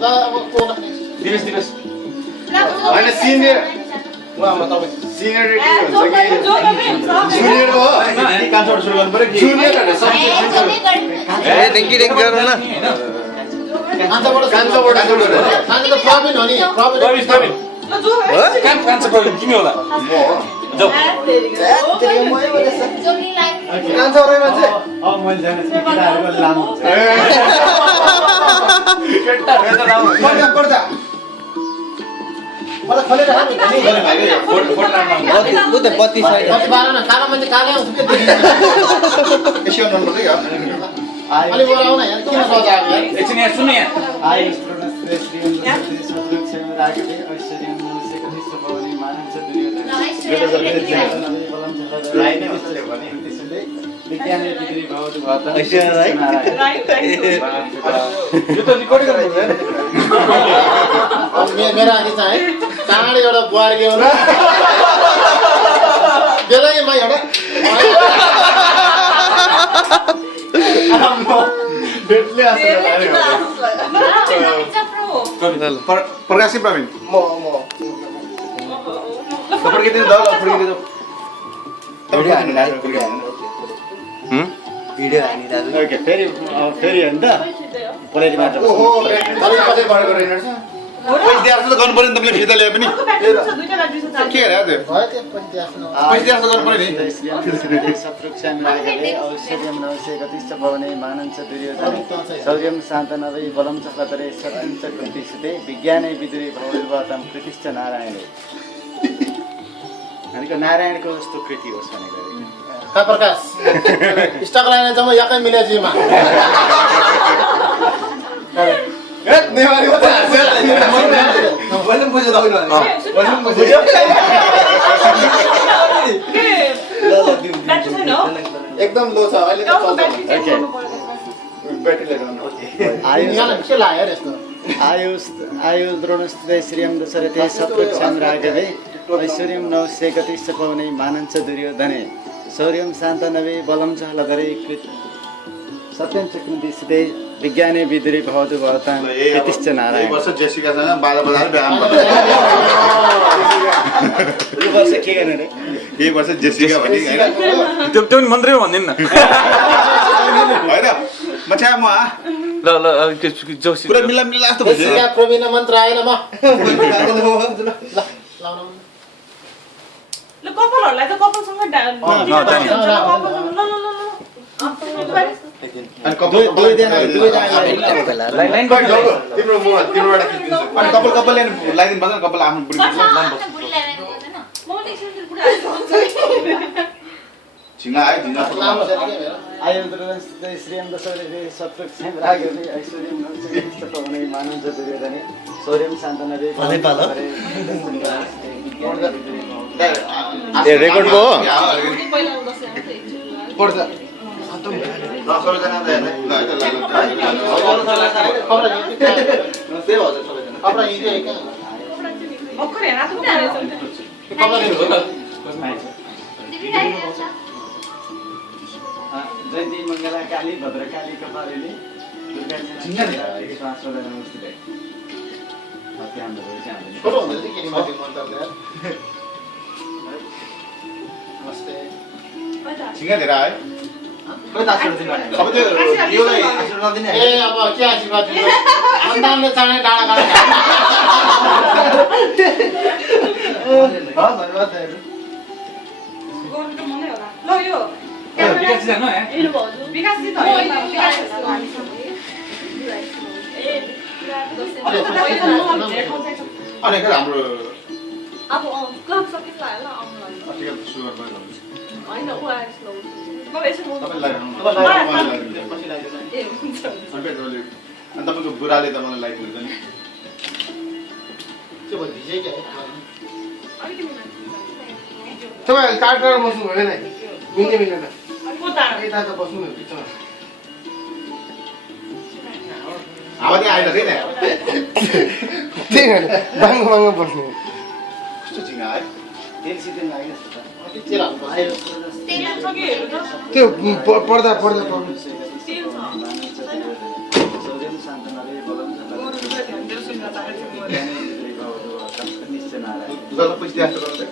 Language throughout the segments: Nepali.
ल अब को राख्ने दिनेश होइन सिनियर सिनियरिटी हुन्छ कि जुनियर हो कान्छोबाट सुरु गर्नु पर्यो जुनियर डेङ्की गरौँ न कान्छोबाट सुरु गरे कान्छो त प्रवीण हो नि प्रवीण कान्छो प्रवीण तिमी होला जाऊ कान्छो रे मान्छे मैले जाने केटाहरुको लामो हुन्छ पर्दा मलाई खोलेर हाल्नु नि उ त 32 कति बाह्र न कालो मान्छे कालै आउँछ के यसो नम्बर चाहिँ अलि वर आउन यार किन सजा आयो यार एकछिन यहाँ सुन्नु यहाँ आइ स्टुडेन्ट्स श्रीमती सतलक्ष्मी राकेले ऐश्वर्य मनुष्यको दृष्ट पाउने मानिन्छ विज्ञान बिक्री भाउ ऐश्वर्या राई यो त रिकर्ड गर्नु पर्दैन मेरो आदि चाहिँ काँडे एउटा बुहार ल्याउ न बेलैमा एउटा बेटले प्रकाशी प्रवीण म फर्किदिनु द फर्किदिनु भिडियो हानिरहेको ओके फेरि हैन त पलेटी मात्र ओहो तपाईँ कतै गरेको रहेन रहेछ पैसा दिएर त गर्नु पर्यो नि तपाईँले फिर्ता ल्याए पनि के गरे त्यो भयो त्यो पनि आफ्नो पैसा दिएर त गर्नु पर्यो नि शत्रुक्षाम रागले औषध्यम नवश्य गतिश्च भवने मानञ्च दुर्योधन शौर्यम शान्त नवै बलं च कतरे सत्यं च कृतिष्ठते विज्ञाने विदुरे भवद्वातम कृतिश्च नारायणे भनेको नारायणको जस्तो कृति होस् भनेको का प्रकाश स्टक लाइन जम्मा याकै मिले जीमा ए नेवारी हो त मैले बुझ्यो त होइन मैले बुझ्यो एकदम लो छ अहिले त चल्छ ब्याट्री लगाउनु यहाँ के लाग्यो यार यस्तो आयु द्रोणस्ते श्रियं दशरथे शत्रुक्षाम राघवे ऐश्वर्यं नवश्य गतिश्च पवने मानञ्च दुर्योधने शौर्यं शान्तनवे बलं च हलधरे सत्यं च कृतिष्ठते विज्ञाने विदुरे भवतु भवतां कृतिश्च नारायण वर्ष जेसिकासँग बाजा बजाएर व्यायाम गर्नु यो वर्ष के गर्ने रे यही वर्ष जेसिका भन्ने हैन त्यो पनि मन्त्रै भन्दिन न हैन मछा म ल त्यो जोसी पुरा मिला मिला जस्तो भयो जेसिका प्रवीण मन्त्र आएन म ल कपालहरुलाई त कपालसँग अनि कपाल दुई जना लाइन तिम्रो तिम्रोबाट खिच्दिन्छु अनि कपाल लगाइदिनु पर्छ कपाल आफ्नो बुढी झिङ्गा आयो झिङ्गा आयु द्रोणस्ते श्रियं दशरथे शत्रुक्षाम राघवे ऐश्वर्यं नवश्य गतिश्च पवने मानञ्च दुर्योधने शौर्यं शान्तनवे ए रेकर्ड भयो पर्छ सबैजना त हेर्दै कपडा हिँड्यो क्या कपडा जयन्ती मङ्गला काली भद्रकाली कपालिनी नमस्ते छोटो हुँदैछ कि किन मन्त्र नमस्ते झिङ्गा धेरै आयो अब त्यो योलाई आशीर्वाद नदिने ए अब के आशीर्वाद दिनु सन्तानले चाँडै डाँडा डाँडा धन्यवाद ल यो विकास जानु है विकासजी त अनि हाम्रो अब क्लब सकिन्छ होला आउनुलाई आर्टिकल सुगर भयो हैन उ आइसलो तपाईलाई ए हुन्छ अनि तपाईको बुढाले त मलाई लाइक हुन्छ नि के भयो भिजे के तपाईँ टाढा बस्नु भएन मिल्ने मिल्दैन यता त बस्नु न बिचमा हावा त्यहाँ आएन थिएन त्यही भएर बाङ्गो बाङ्गो बस्ने कस्तो झिङ्गा है तेल सिजन लाग्यो जस्तो के लाग्छ त्यो पर्दा तेल छ शौर्यं शान्तनवे बलं च पुरा ध्यान दिएर सुन्न चाहेको छु म निश्चय नारायण तुझा पैसे जास्त करत आहे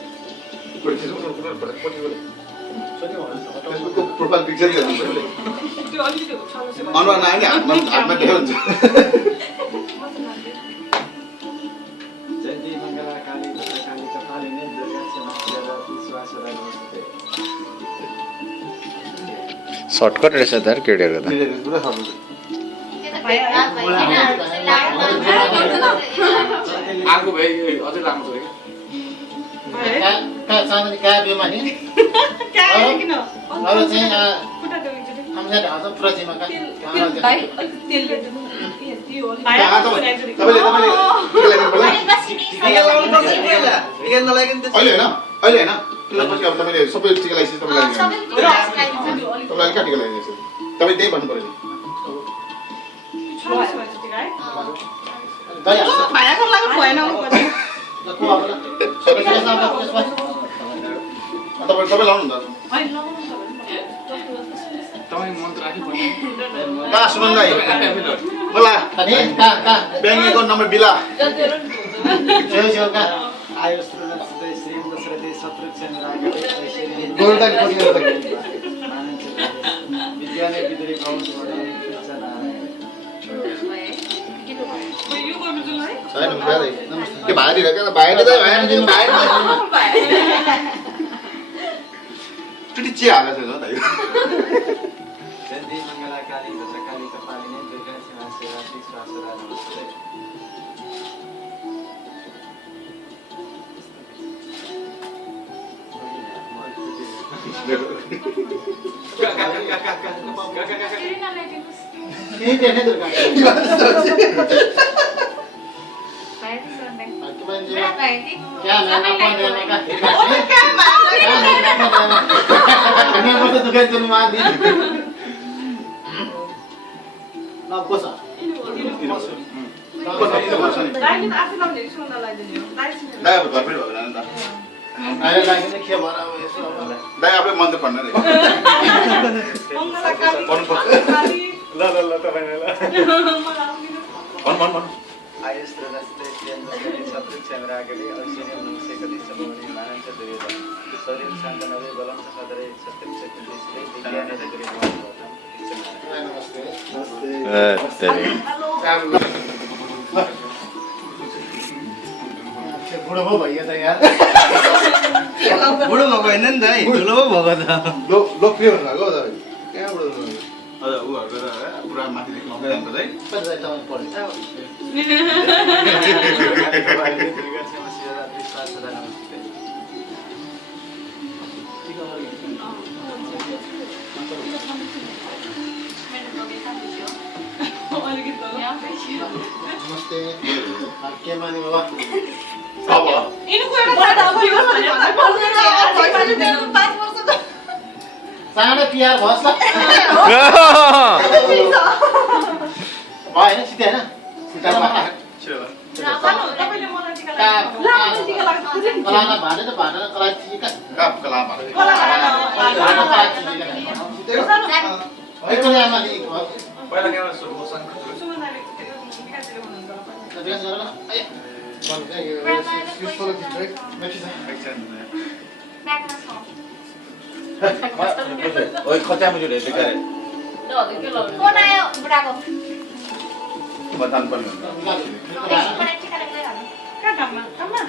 फेसबुकको प्रोफाइल पिक्चर त्यो अलिकति समस्या अनुहार नआए नि हातमा देख्यो हुन्छ जयन्ती मङ्गला काली भद्रकाली कपालिनी दुर्गा क्षमा शिवा विश्वास नमस्ते सर्टकट रहेछ त केटीहरूको त पुरा सर्नु आगो भाइ अझै लामो छ चाँदनी काव्यमा नि क्या किन अरू चाहिँ खुट्टा त्यो एकचोटि हामीलाई ढाउँछ प्रतिमाका भाइ तेलले दिनु त्यो भाइ तपाईँले टिका लगाइदिनु पर्छ अहिले होइन त्यसपछि अब तपाईँले सबै टिका लगाइसकेपछि तपाईँलाई कहाँ टिका लगाइदिनुहोस् तपाईँ त्यही भन्नु पऱ्यो छाड्छु भन्छ टिका है गइहाल्छ भाइको लागि भएन तपाईँ लाउनु त तपाईँ मन्त्र राखी भन्नु कहाँ सुमन दाइ मलाई ब्याङ्कको नम्बर बिला छेउछेउका आयुष श्री दशरथी शत्रुघ्न राघवे ऐश्वर्य गोल्डन विज्ञान विदुरी भवनबाट निश्चय नारायण यो गर्नु जुन है छैन त्यो भाइ चुटी चिया हालेको छ दाइ जयन्ती मङ्गला काली भद्रकाली कपालिनी दुर्गा क्षमा शिवा विश्वास नमस्ते केही देख्ने दुर्गा क्या मैंने पर्छ दुखाइ चल्नु मार्दी नकोसा दाइले त आफै लाउने सुन्न लगाइदिने हो दाइ सिने दाइ अब घरमै भयो नि त अहिले लाग्ने के भएर अब यसो दाइ आफै मन्त्र पढ्न रे मङ्गला काली पढ्नुपर्छ काली ल तपाईलाई ल भन आयुष श्री शत्रुघ्न राघवे ऐश्वर्य नमस्ते सभवनी मानन्छ दुर्योधन शरीर शान्त नभए बलम सदरे सत्यम शक्ति श्री विज्ञान विदुरी भवनबाट बुढो पो भइयो त यार बुढो भएको होइन नि त ठुलो पो भएको त लोकप्रिय हुनु भएको दाइ कहाँबाट हजुर उहाँहरूको पुरा माथिदेखि लग्दै जान्छ है कति तपाईँ पढ्नु दुर्गा क्षमा शिवा विश्वास नमस्ते नमस्ते के माने बाबा अब यिनीको एउटा चाँडै तिहार भस् ल भएन सिधै होइन तपाईले मलाई टिका लगाइदिनु कलामा भाँडे त भाँडा कला चिका कला एकचोटि आमा नि पहिला क्यामेरा सुरु होस् सुमन दाइले टिका दिनु हुनुहुन्छ विकास गर न आया ओइ खच्यामा जुरे देखाए कोन आयो बुढाको बतान पनि हुन्छ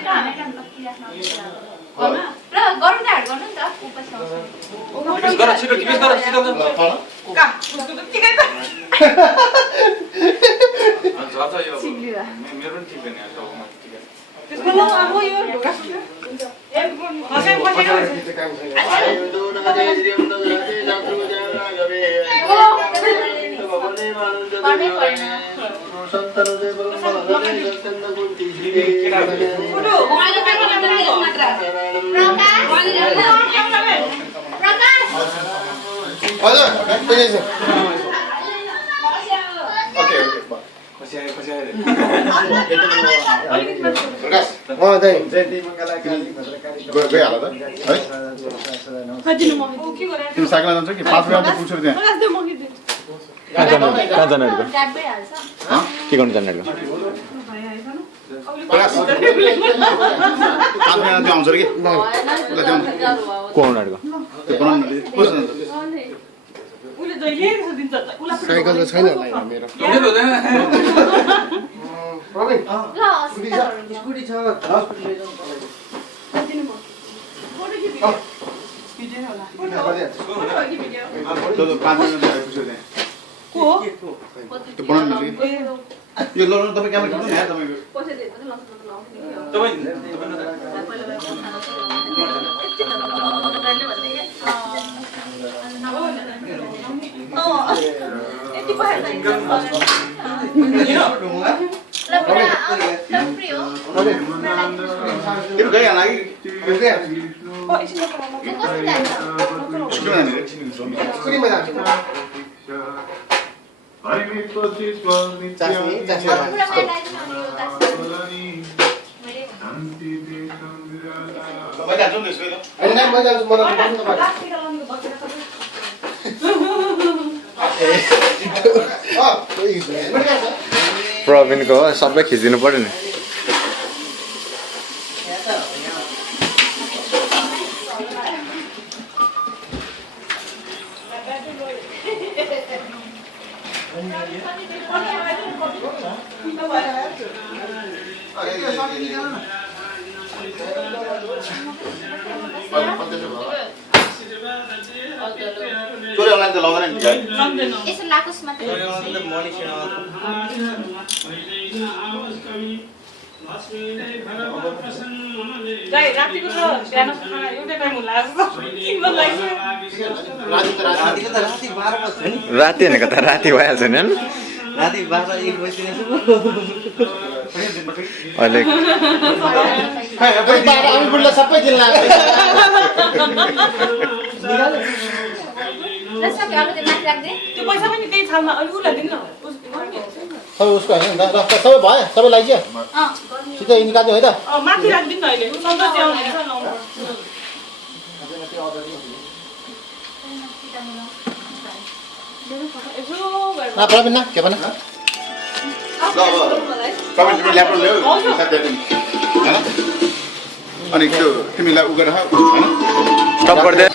कहाँ काममा र गरौँ त हाट गर्नु नि त उपास किस गर छिटो किस गर छिटो कहाँ उसको त टिकै त छ यो मेरो पनि ठिक छैन यार टाउकोमा ठिक छ त्यसको ल अब यो ढोका सुन्यो एक हगाइ बसेको गर्नै परेन फोटो मैले पेपर ल्याउँदै मात्र प्रकाश हजुर त्यही छ ओके खस्याए खस्याए प्रकाश जयन्ती मङ्गला काली भद्रकाली गइहाल त है खजिनु म के गरे तिमी साइकल जान्छ कि 5 रुपैयाँ त पुग्छौ त्यहाँ प्रकाश दे म के दिन्छु कहाँ जानु अरे डाब्बै हाल्छ के गर्नु जानु अरे प्रकाश 5 मिनट आउँछ रे के को उनीहरूको त्यो बनाउनु बुझ्नु उसले जहिले यसो दिन्छ उसलाई साइकल त छैन होला यहाँ मेरो तुमले त हुँदैन प्रवीण ल अस्पतालहरुमा स्कुटी छ हस्पिटल लैजाउँ त्यो 5 मिनट आएपछि त्यहाँ को हो त्यो बनाउनु यो लौन तपाईँ क्यामेरा खिच्नु न यार तपाईँ यति पहाड त्यो गइहाल्ला कि स्कुटीमा जान्छ तपाईँ जान्छौ नि यसो ल होइन म जान्छु मलाई भन्नु तपाईँ प्रवीणको हो सबै खिचिदिनु पर्यो नि चोरी अनलाइन त लाउँदैन नि गाई यसो लाकोस् मात्रै गाई रातिको र बिहानको खाना एउटै टाइम होला जस्तो किन लाग्छ राति भनेको त राति भइहाल्छ नि होइन राति 12 1 बजीतिर अहिले हामी बुढ्ला सबै दिन लाग्यो ल सबै अरू दिन माथि राख्दै त्यो पैसा पनि त्यही छालमा अलि उसलाई दिनु न सबै उसको होइन नि त सबै भयो सबै लगाइयो सिधै निकाल्यो है त माथि राखिदिनु न अहिले सन्चो ल्याउनु हुन्छ लाउनु यसो ना प्रवीण ना के भन ल तपाईँ तिमी ल्यापटप ल्याऊ हिसाब दिएर हैन अनि त्यो तिमीलाई उ गरेर हैन स्टप गरिदिए